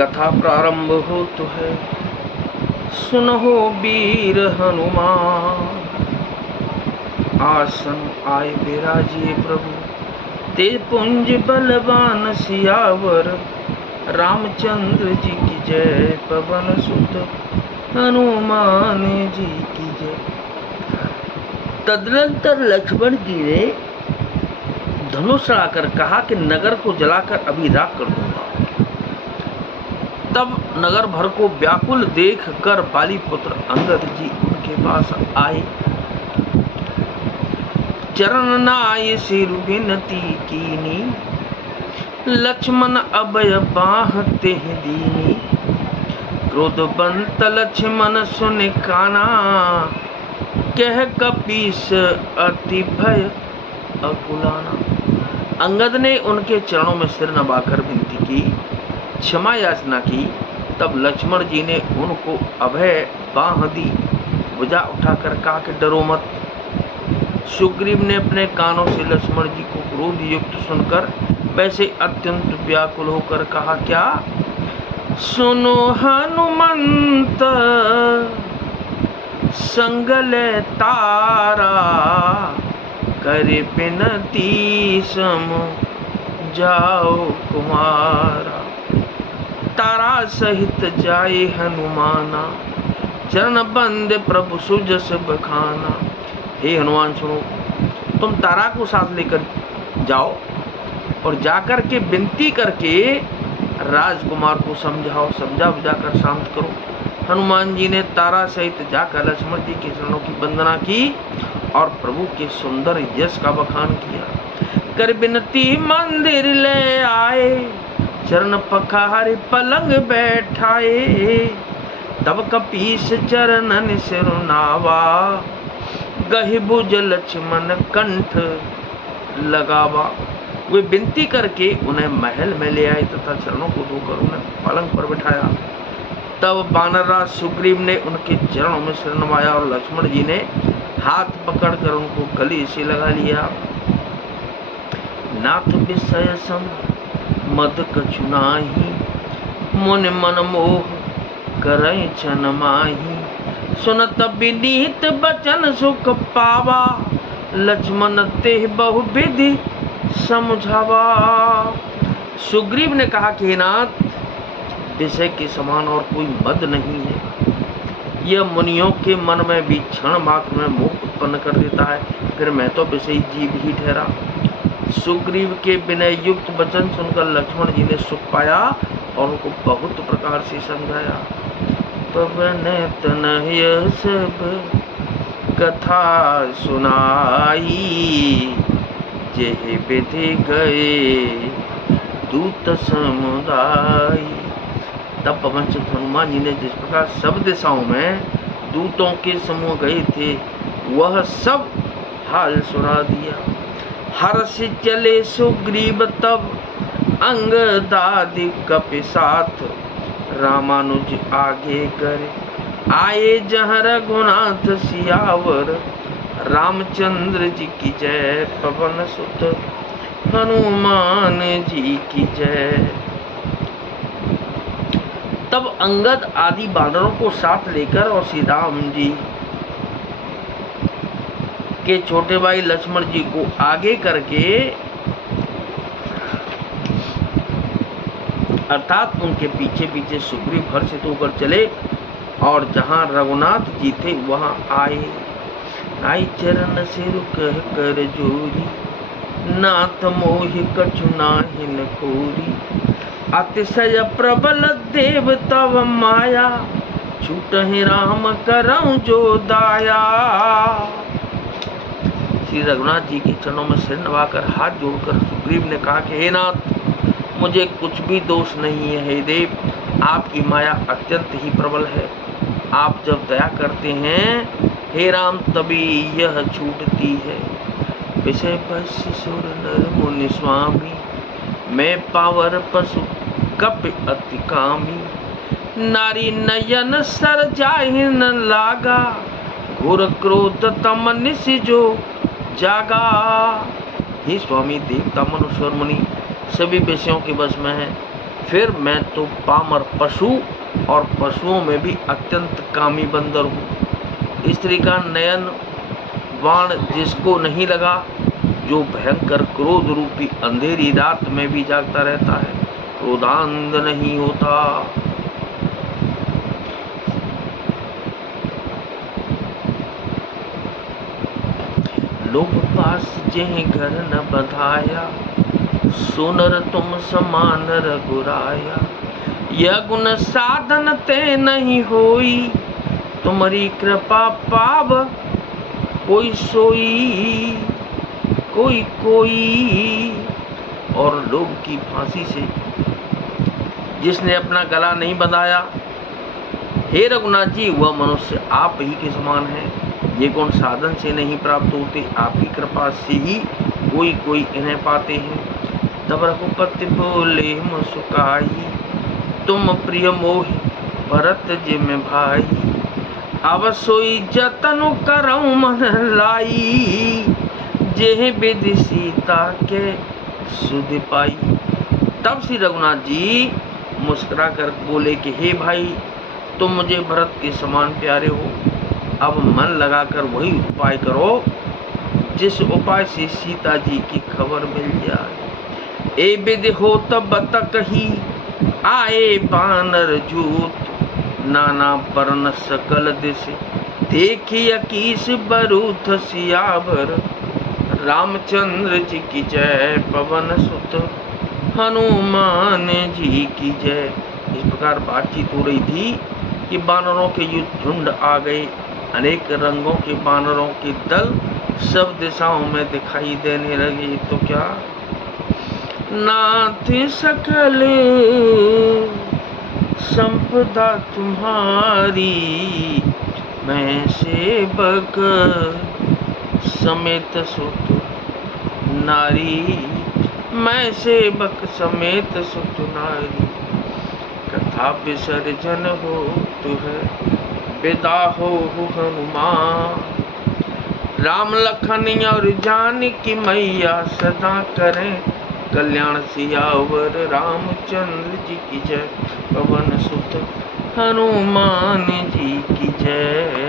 कथा प्रारंभ हो तो है, सुनहो वीर हनुमान। आसन आए बिराजिए प्रभु, तेज पुंज बलवान सियावर। रामचंद्र जी की जय, पवन सुत हनुमान जी की जय। तदनंतर लक्ष्मण जी ने धनुष लाकर कहा कि नगर को जलाकर अभी राख कर दूंगा। तब नगर भर को व्याकुल देख कर बाली पुत्र अंगद जी उनके पास आए। चरण नाय सिर विनती कीनी, लक्ष्मण अभय बाहते दीनी। क्रोधवंत लक्ष्मण सुन काना, कह कपीस अति भय अकुलाना। अंगद ने उनके चरणों में सिर नवाकर विनती की, क्षमा याचना की। तब लक्ष्मण जी ने उनको अभय बांह दी, भुजा उठाकर कहा कि डरो मत। सुग्रीव ने अपने कानों से लक्ष्मण जी को क्रोध युक्त सुनकर वैसे अत्यंत व्याकुल होकर कहा, क्या सुनो हनुमंत संगले तारा। करे बिनती सम जाओ कुमारा। तारा सहित जाए हनुमाना, चरण बंद प्रभु सुजस बखाना। हे हनुमान सुनो, तुम तारा को साथ लेकर जाओ और जाकर के विनती करके राजकुमार को समझाओ, समझा बुझाकर शांत करो। हनुमान जी ने तारा सहित जाकर लक्ष्मण जी के चरणों की वंदना की और प्रभु के सुंदर यश का बखान किया। कर विनती मंदिर ले आए, चरण पखारे पलंग बैठाए। तब कपीस चरणन सिरुनावा, गहि भुज लक्ष्मण कंठ लगावा। वे विनती करके उन्हें महल में ले आए तथा चरणों को धोकर उन्हें पलंग पर बिठाया। तब वानरराज सुग्रीव ने उनके चरणों में सिर नवाया और लक्ष्मण जी ने हाथ पकड़कर उनको गले से लगा लिया। नाथ विषय सम मद कछु नाही, मुनि मन मोह करई छन माही। सुनत विनीत बचन सुख पावा, लक्ष्मण तेह बहु विधि समझावा। सुग्रीव ने कहा कि नाथ, विषय के समान और कोई मद नहीं है। यह मुनियों के मन में भी क्षण मात्र में मोह उत्पन्न कर देता है, फिर मैं तो विषयी जीव ही ठहरा। सुग्रीव के विनय युक्त वचन सुनकर लक्ष्मण जी ने सुख पाया और उनको बहुत प्रकार से समझाया। पवन तनय सब कथा सुनाई, जेहि विधि गए दूत समुदाय। तब पवन सुत हनुमान जी ने जिस प्रकार सब दिशाओं में दूतों के समूह गए थे, वह सब हाल सुना दिया। हर्ष चले सुग्रीव तब अंगदादि कपि साथ। रामानुज आगे कर आए जहाँ रघुनाथ सियावर। रामचंद्र जी की जय, पवन सुत हनुमान जी की जय। तब अंगद आदि बानरों को साथ लेकर और श्री राम जी के छोटे भाई लक्ष्मण जी को आगे करके, अर्थात उनके पीछे पीछे सुग्रीव हर्षित होकर चले और जहां रघुनाथ जी थे वहां आए। आई चरण सिर कह कर जोरी, नाथ मोहि कछु नाहिन खोरी। अतिशय प्रबल देव तव माया, छूटहि राम करऊं जो दाया। श्री रघुनाथ जी के चरणों में सिर नवाकर हाथ जोड़कर सुग्रीव ने कहा कि हे नाथ, मुझे कुछ भी दोष नहीं है। हे देव, आपकी माया अत्यंत ही प्रबल है। आप जब दया करते हैं हे राम, तभी यह छूटती है। विषय पश्य सुर नर मुनि स्वामी, मैं पावर पशु कपि अति कामी। नारी नयन सर जाहि न लागा, घोर क्रोध तम निसि जो जागा। हे स्वामी, देवता मनुष्य और मुनि सभी विषयों के वश में है, फिर मैं तो पामर पशु और पशुओं में भी अत्यंत कामी बंदर हूँ। स्त्री का नयन बाण जिसको नहीं लगा, जो भयंकर क्रोध रूपी अंधेरी रात में भी जागता रहता है, क्रोधांध नहीं होता। लोग पास जेहि घर न बधाया, सुनर तुम समान रघुराया। यह गुण साधन ते नहीं होई, तुम्हारी कृपा पाव कोई सोई, कोई कोई। और लोग की फांसी से जिसने अपना गला नहीं बंधाया, हे रघुनाथ जी, वह मनुष्य आप ही के समान है। ये गुण साधन से नहीं प्राप्त होते, आपकी कृपा से ही कोई कोई इन्हें पाते हैं। तब रघुपति बोले मुस्काई, तुम प्रिय मोहि भरत जिम भाई। अब सोई जतन करऊं मन लाई, जेहि विधि सीता के सुधि पाई। तब श्री रघुनाथ जी मुस्कुरा कर बोले कि हे भाई, तुम मुझे भरत के समान प्यारे हो। अब मन लगाकर वही उपाय करो जिस उपाय से सीता जी की खबर मिल जाए। ए विधि हो तब तक ही आए बानर जूत, नाना वर्ण सकल दिश देखिए कीस बरूथ सियावर। रामचंद्र जी की जय, पवन सुत हनुमान जी की जय। इस प्रकार बातचीत हो रही थी कि बानरों के झुंड आ गए। अनेक रंगों के बानरों के दल सब दिशाओं में दिखाई देने लगे। तो क्या नाथ सकल संपदा तुम्हारी, मैं सेवक समेत सुत नारी, मैं सेवक समेत सुत नारी। कथा विसर्जन हो तु है, विदा हो हनुमान। राम लखन और जानकी मैया सदा करें कल्याण सियावर। रामचंद्र जी की जय, पवन सुत हनुमान जी की जय।